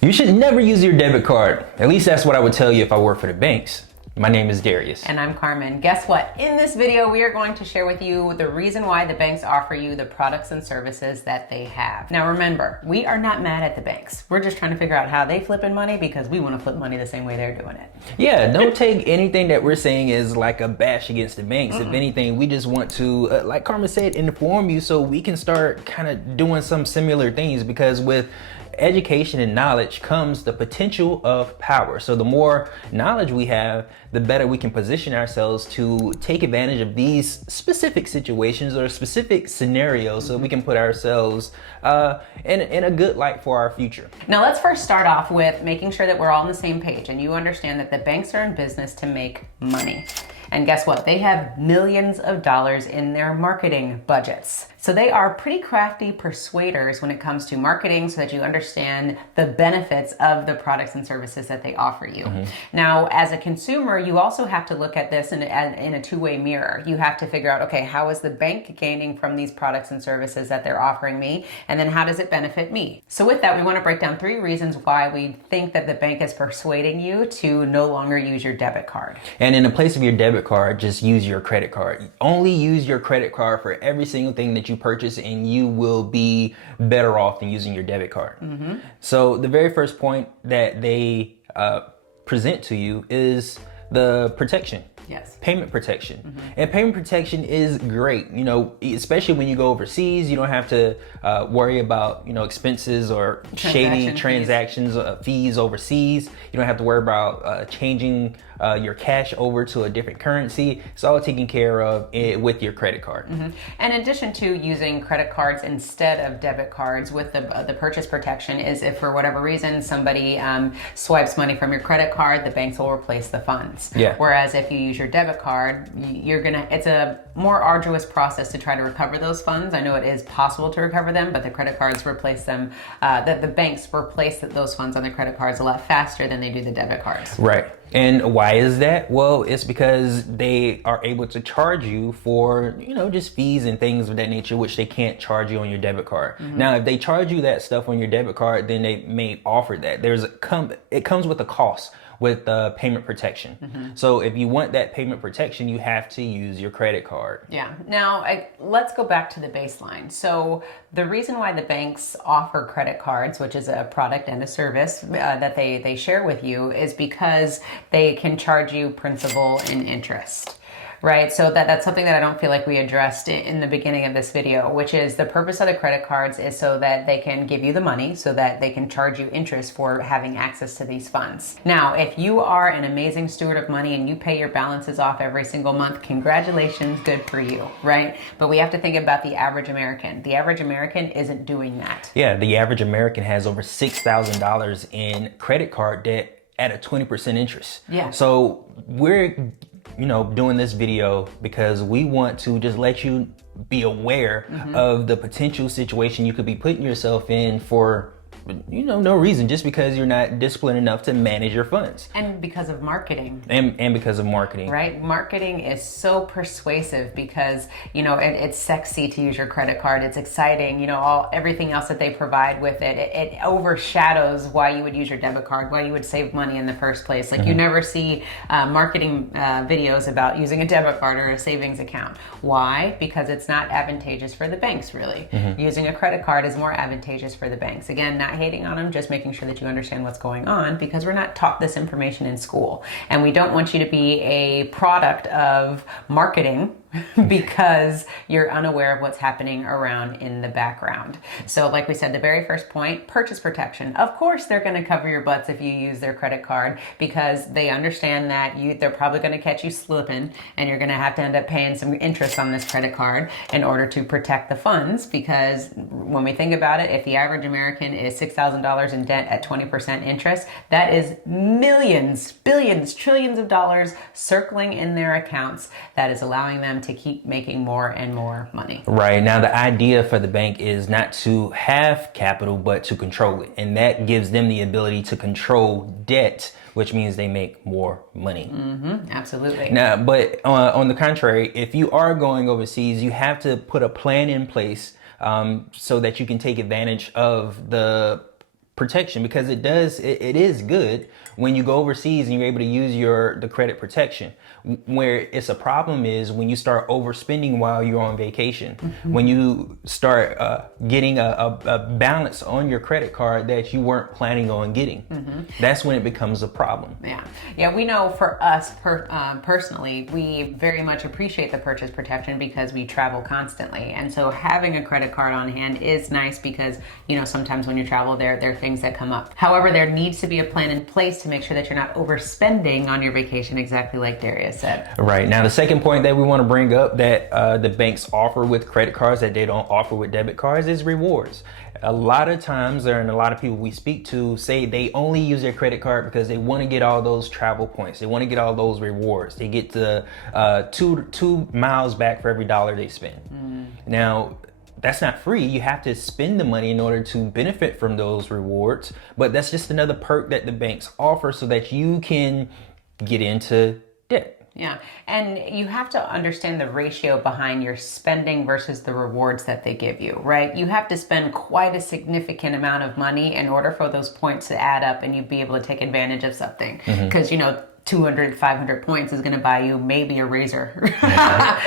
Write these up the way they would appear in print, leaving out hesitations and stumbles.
You should never use your debit card. At least that's what I would tell you if I worked for the banks. My name is Darius. And I'm Carmen. Guess what? In this video, we are going to share with you the reason why the banks offer you the products and services that they have. Now remember, we are not mad at the banks. We're just trying to figure out how they flipping money because we want to flip money the same way they're doing it. Yeah, don't take anything that we're saying as like a bash against the banks. If anything, we just want to, like Carmen said, inform you so we can start kind of doing some similar things, because with education and knowledge comes the potential of power. So the more knowledge we have, the better we can position ourselves to take advantage of these specific situations or specific scenarios, so we can put ourselves in a good light for our future. Now let's first start off with making sure that we're all on the same page and you understand that the banks are in business to make money. And guess what? They have millions of dollars in their marketing budgets. So they are pretty crafty persuaders when it comes to marketing, so that you understand the benefits of the products and services that they offer you. Now, as a consumer, you also have to look at this in a two-way mirror. You have to figure out, okay, how is the bank gaining from these products and services that they're offering me? And then how does it benefit me? So with that, we want to break down 3 reasons why we think that the bank is persuading you to no longer use your debit card. And in the place of your debit card, just use your credit card. Only use your credit card for every single thing that you purchase, and you will be better off than using your debit card. So the very first point that they present to you is the protection. Yes. Payment protection. And payment protection is great, you know, especially when you go overseas. You don't have to worry about, you know, expenses or shady transactions, fees overseas. You don't have to worry about changing your cash over to a different currency. It's all taken care of with your credit card. And in addition to using credit cards instead of debit cards, with the purchase protection is if for whatever reason somebody swipes money from your credit card, the banks will replace the funds. Yeah. Whereas if you use your debit card, it's a more arduous process to try to recover those funds. I know it is possible to recover them, but the credit cards replace them, the banks replace those funds on the credit cards a lot faster than they do the debit cards. Right. And why is that? Well, it's because they are able to charge you for, you know, just fees and things of that nature, which they can't charge you on your debit card. Now, if they charge you that stuff on your debit card, then they may offer that. It comes with a cost with payment protection. So if you want that payment protection, you have to use your credit card. Yeah. Now, let's go back to the baseline. So the reason why the banks offer credit cards, which is a product and a service that they share with you, is because they can charge you principal and interest. Right, so that's something that I don't feel like we addressed in the beginning of this video, which is the purpose of the credit cards is so that they can give you the money, so that they can charge you interest for having access to these funds. Now, if you are an amazing steward of money and you pay your balances off every single month, congratulations, good for you, right? But we have to think about the average American. The average American isn't doing that. Yeah, the average American has over $6,000 in credit card debt at a 20% interest. Yeah. So we're doing this video because we want to just let you be aware of the potential situation you could be putting yourself in for, no reason, just because you're not disciplined enough to manage your funds. And because of marketing. And because of marketing. Right? Marketing is so persuasive because, it's sexy to use your credit card. It's exciting, everything else that they provide with it. It overshadows why you would use your debit card, why you would save money in the first place. Like you never see marketing videos about using a debit card or a savings account. Why? Because it's not advantageous for the banks, really. Using a credit card is more advantageous for the banks. Again, not hating on them, just making sure that you understand what's going on, because we're not taught this information in school. And we don't want you to be a product of marketing because you're unaware of what's happening around in the background. So like we said, the very first point, purchase protection. Of course, they're going to cover your butts if you use their credit card, because they understand that they're probably going to catch you slipping, and you're going to have to end up paying some interest on this credit card in order to protect the funds. Because when we think about it, if the average American is $6,000 in debt at 20% interest, that is millions, billions, trillions of dollars circling in their accounts that is allowing them to keep making more and more money. Right. Now, the idea for the bank is not to have capital, but to control it. And that gives them the ability to control debt, which means they make more money. Absolutely. Now, but on the contrary, if you are going overseas, you have to put a plan in place so that you can take advantage of the protection, because it is good when you go overseas and you're able to use the credit protection. Where it's a problem is when you start overspending while you're on vacation. When you start getting a balance on your credit card that you weren't planning on getting. That's when it becomes a problem. Yeah, we know for us personally, we very much appreciate the purchase protection because we travel constantly. And so having a credit card on hand is nice because, sometimes when you travel there are things that come up. However, there needs to be a plan in place to make sure that you're not overspending on your vacation, exactly like Darius said. Right. Now, the second point that we want to bring up that the banks offer with credit cards that they don't offer with debit cards is rewards. A lot of times, and a lot of people we speak to say they only use their credit card because they want to get all those travel points. They want to get all those rewards. They get the 2 miles back for every dollar they spend. Now, that's not free. You have to spend the money in order to benefit from those rewards. But that's just another perk that the banks offer so that you can get into debt. Yeah, and you have to understand the ratio behind your spending versus the rewards that they give you, right? You have to spend quite a significant amount of money in order for those points to add up and you be able to take advantage of something. Because, 200, 500 points is going to buy you maybe a razor,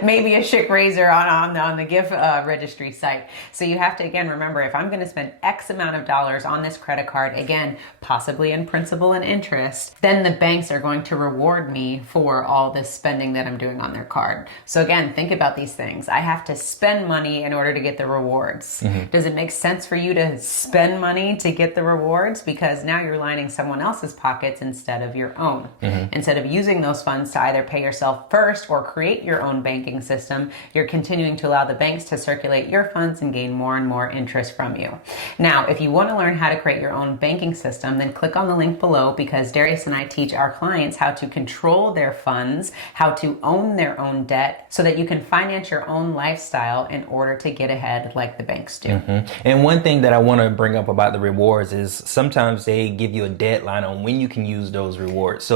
maybe a Schick razor on the gift registry site. So you have to, again, remember, if I'm going to spend X amount of dollars on this credit card, again, possibly in principal and interest, then the banks are going to reward me for all this spending that I'm doing on their card. So again, think about these things. I have to spend money in order to get the rewards. Does it make sense for you to spend money to get the rewards? Because now you're lining someone else's pockets instead of your own. Instead of using those funds to either pay yourself first or create your own banking system, you're continuing to allow the banks to circulate your funds and gain more and more interest from you. Now, if you want to learn how to create your own banking system, then click on the link below because Darius and I teach our clients how to control their funds, how to own their own debt, so that you can finance your own lifestyle in order to get ahead like the banks do. And one thing that I want to bring up about the rewards is sometimes they give you a deadline on when you can use those rewards.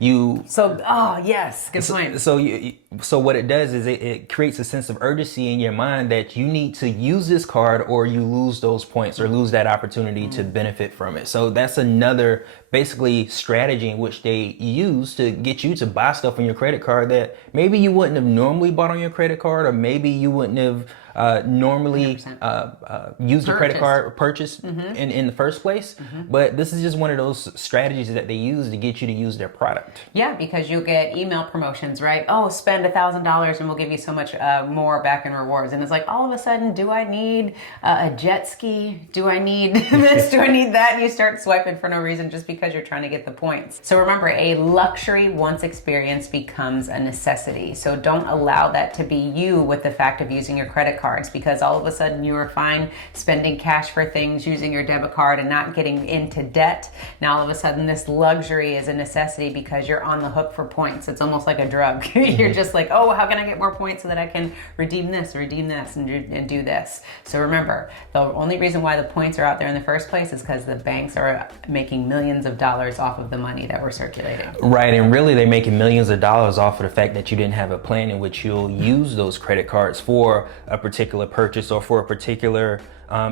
Yes, good point. So what it does is it creates a sense of urgency in your mind that you need to use this card or you lose those points or lose that opportunity to benefit from it. So that's another basically strategy in which they use to get you to buy stuff on your credit card that maybe you wouldn't have normally bought on your credit card, or maybe you wouldn't have normally used a credit card or purchase in the first place. But this is just one of those strategies that they use to get you to use their product. Yeah, because you'll get email promotions, right? Oh, spend $1,000 and we'll give you so much more back in rewards. And it's like, all of a sudden, do I need a jet ski? Do I need this? Do I need that? And you start swiping for no reason just because you're trying to get the points. So remember, a luxury once experienced becomes a necessity. So don't allow that to be you with the fact of using your credit cards, because all of a sudden you are fine spending cash for things, using your debit card and not getting into debt. Now all of a sudden this luxury is a necessity because you're on the hook for points. It's almost like a drug. You're just like, oh, how can I get more points so that I can redeem this, and do this? So remember, the only reason why the points are out there in the first place is because the banks are making millions of dollars off of the money that we're circulating. Right, and really they're making millions of dollars off of the fact that you didn't have a plan in which you'll use those credit cards for a particular purchase or for a particular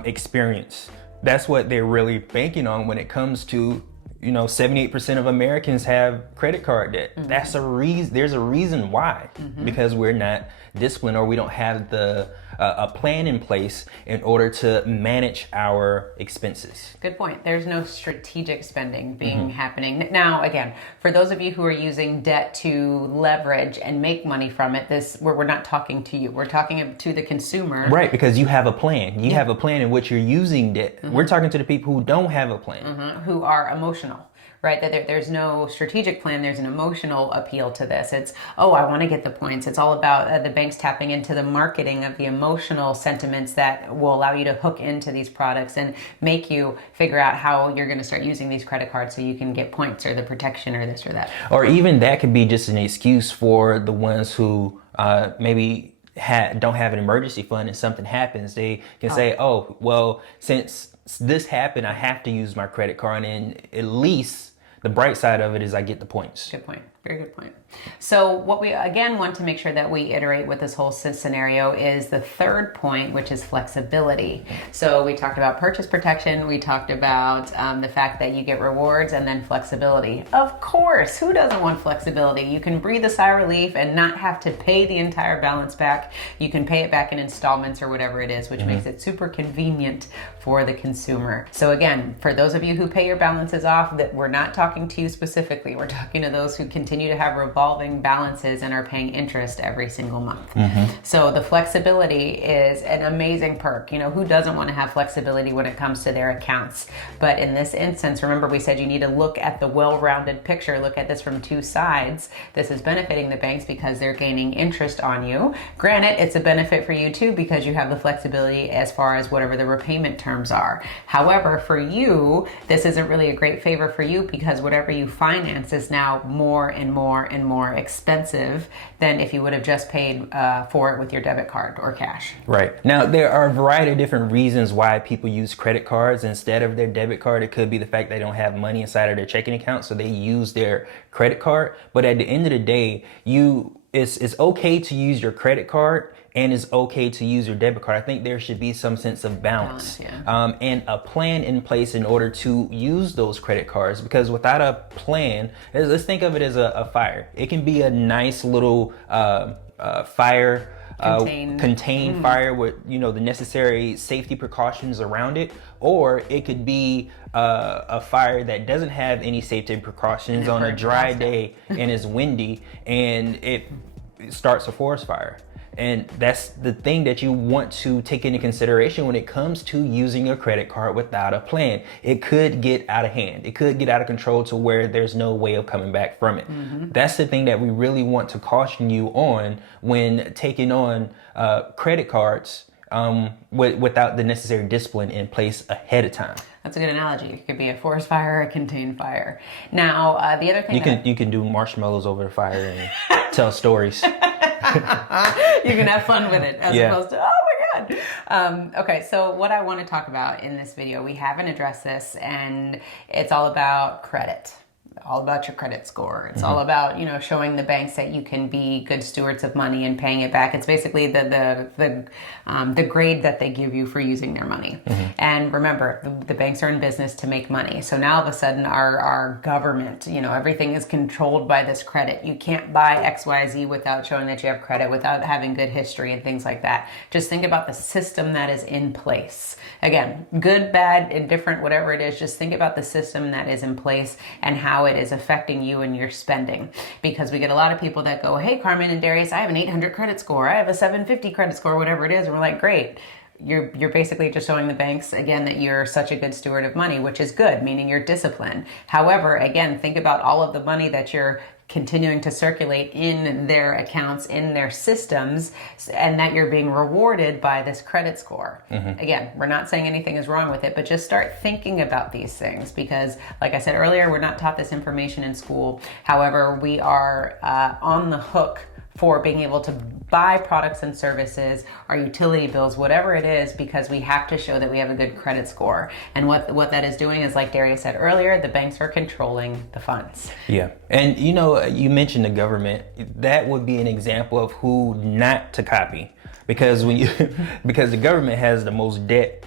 experience. That's what they're really banking on when it comes to 78% of Americans have credit card debt. That's a reason. There's a reason why, because we're not disciplined or we don't have a plan in place in order to manage our expenses. Good point. There's no strategic spending being happening. Now, again, for those of you who are using debt to leverage and make money from it, we're not talking to you. We're talking to the consumer. Right, because you have a plan. You have a plan in which you're using debt. We're talking to the people who don't have a plan. Who are emotional. Right, that there's no strategic plan, there's an emotional appeal to this. It's, oh, I want to get the points. It's all about the banks tapping into the marketing of the emotional sentiments that will allow you to hook into these products and make you figure out how you're going to start using these credit cards so you can get points or the protection or this or that. Or even that could be just an excuse for the ones who maybe don't have an emergency fund and something happens. They can say, oh, well, since this happened, I have to use my credit card, and at least the bright side of it is I get the points. Good point. Very good point. So what we again want to make sure that we iterate with this whole scenario is the third point, which is flexibility. So we talked about purchase protection. We talked about the fact that you get rewards, and then flexibility. Of course, who doesn't want flexibility? You can breathe a sigh of relief and not have to pay the entire balance back. You can pay it back in installments or whatever it is, which makes it super convenient for the consumer. So again, for those of you who pay your balances off, that we're not talking to you specifically. We're talking to those who continue to have revolving balances and are paying interest every single month. So the flexibility is an amazing perk. You know, who doesn't want to have flexibility when it comes to their accounts? But in this instance, remember we said you need to look at the well-rounded picture, look at this from two sides. This is benefiting the banks because they're gaining interest on you. Granted, it's a benefit for you too because you have the flexibility as far as whatever the repayment terms are. However, for you, this isn't really a great favor for you because whatever you finance is now more and more and more expensive than if you would have just paid for it with your debit card or cash. Right. Now, there are a variety of different reasons why people use credit cards instead of their debit card. It could be the fact they don't have money inside of their checking account, so they use their credit card. But at the end of the day, it's okay to use your credit card and it's okay to use your debit card. I think there should be some sense of balance, and a plan in place in order to use those credit cards, because without a plan, let's think of it as a fire. It can be a nice little fire, contained fire with, you know, the necessary safety precautions around it, or it could be a fire that doesn't have any safety precautions on a dry day and is windy, and it starts a forest fire. And that's the thing that you want to take into consideration when it comes to using a credit card without a plan. It could get out of hand. It could get out of control to where there's no way of coming back from it. That's the thing that we really want to caution you on when taking on credit cards without the necessary discipline in place ahead of time. That's a good analogy. It could be a forest fire or a contained fire. Now, the other thing you can do marshmallows over the fire and tell stories. You can have fun with it as opposed to, oh my God. Okay, so what I want to talk about in this video, we haven't addressed this, and it's all about credit. All about your credit score. It's all about, you know, showing the banks that you can be good stewards of money and paying it back. It's basically the grade that they give you for using their money. And remember, the banks are in business to make money. So now all of a sudden our government, you know, everything is controlled by this credit. You can't buy XYZ without showing that you have credit, without having good history and things like that. Just think about the system that is in place. Again, good, bad, indifferent, whatever it is, just think about the system that is in place and how it is affecting you and your spending. Because we get a lot of people that go, hey, Carmen and Darius, I have an 800 credit score. I have a 750 credit score, whatever it is. And we're like, great. You're basically just showing the banks, again, that you're such a good steward of money, which is good, meaning you're disciplined. However, again, think about all of the money that you're continuing to circulate in their accounts, in their systems, and that you're being rewarded by this credit score. Again, we're not saying anything is wrong with it, but just start thinking about these things because, like I said earlier, we're not taught this information in school. However, we are on the hook for being able to buy products and services, our utility bills, whatever it is, because we have to show that we have a good credit score. And what that is doing is, like Darius said earlier, the banks are controlling the funds. Yeah. And you know, you mentioned the government. That would be an example of who not to copy, because because the government has the most debt,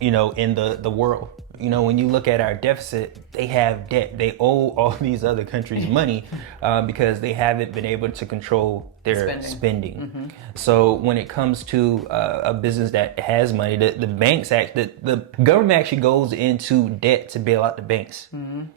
you know, in the world. You know, when you look at our deficit, they have debt. They owe all these other countries money because they haven't been able to control their spending. So when it comes to a business that has money, the banks the government actually goes into debt to bail out the banks.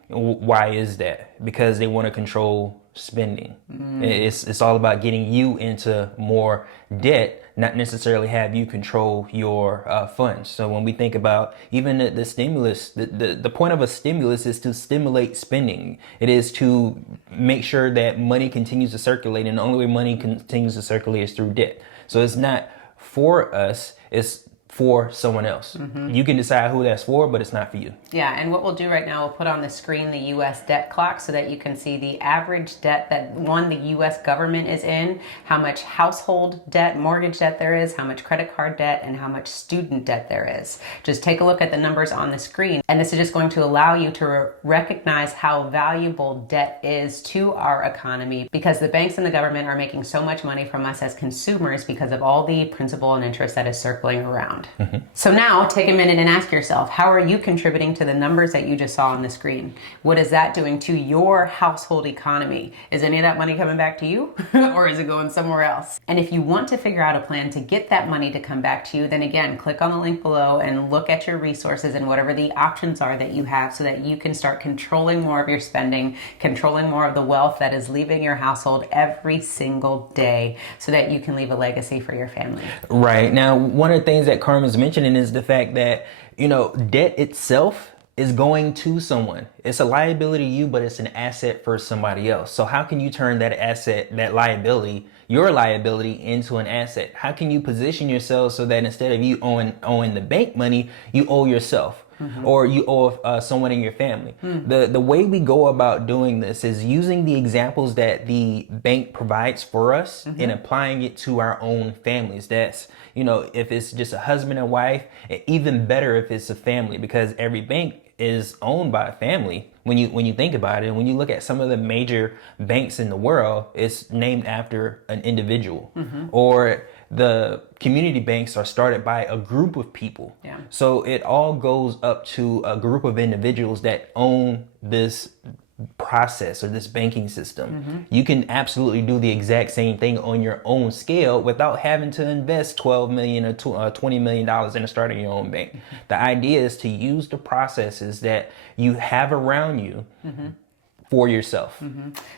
Why is that? Because they want to control spending. It's all about getting you into more debt, not necessarily have you control your funds. So when we think about even the stimulus, the point of a stimulus is to stimulate spending. It is to make sure that money continues to circulate, and the only way money continues to circulate is through debt. So it's not for us, it's for someone else. You can decide who that's for, but it's not for you. Yeah, and what we'll do right now, we'll put on the screen the U.S. debt clock so that you can see the average debt that the U.S. government is in, how much household debt, mortgage debt there is, how much credit card debt, and how much student debt there is. Just take a look at the numbers on the screen, and this is just going to allow you to recognize how valuable debt is to our economy, because the banks and the government are making so much money from us as consumers because of all the principal and interest that is circling around. So now take a minute and ask yourself, how are you contributing to the numbers that you just saw on the screen? What is that doing to your household economy? Is any of that money coming back to you or is it going somewhere else? And if you want to figure out a plan to get that money to come back to you, then again, click on the link below and look at your resources and whatever the options are that you have so that you can start controlling more of your spending, controlling more of the wealth that is leaving your household every single day so that you can leave a legacy for your family. Right. Now, one of the things that Carmen's mentioning is the fact that, debt itself is going to someone. It's a liability to you, but it's an asset for somebody else. So how can you turn that asset, that liability, your liability, into an asset? How can you position yourself so that instead of you owing the bank money, you owe yourself? Or you owe someone in your family. The way we go about doing this is using the examples that the bank provides for us and applying it to our own families. That's, if it's just a husband and wife, even better if it's a family, because every bank is owned by a family. When you think about it, when you look at some of the major banks in the world, it's named after an individual. Or the community banks are started by a group of people. Yeah. So it all goes up to a group of individuals that own this process or this banking system. You can absolutely do the exact same thing on your own scale without having to invest $12 million or $20 million into starting your own bank. The idea is to use the processes that you have around you for yourself.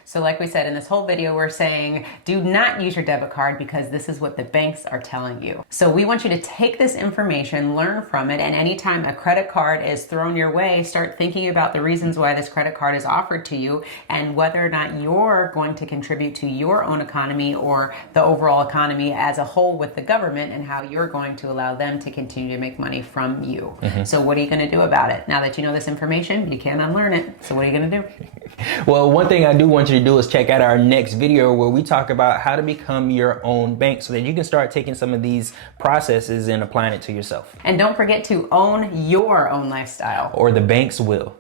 So like we said in this whole video, we're saying do not use your debit card because this is what the banks are telling you. So we want you to take this information, learn from it, and anytime a credit card is thrown your way, start thinking about the reasons why this credit card is offered to you and whether or not you're going to contribute to your own economy or the overall economy as a whole with the government and how you're going to allow them to continue to make money from you. So what are you going to do about it? Now that you know this information, you can't unlearn it. So what are you going to do? Well, one thing I do want you to do is check out our next video where we talk about how to become your own bank so that you can start taking some of these processes and applying it to yourself. And don't forget to own your own lifestyle. Or the banks will.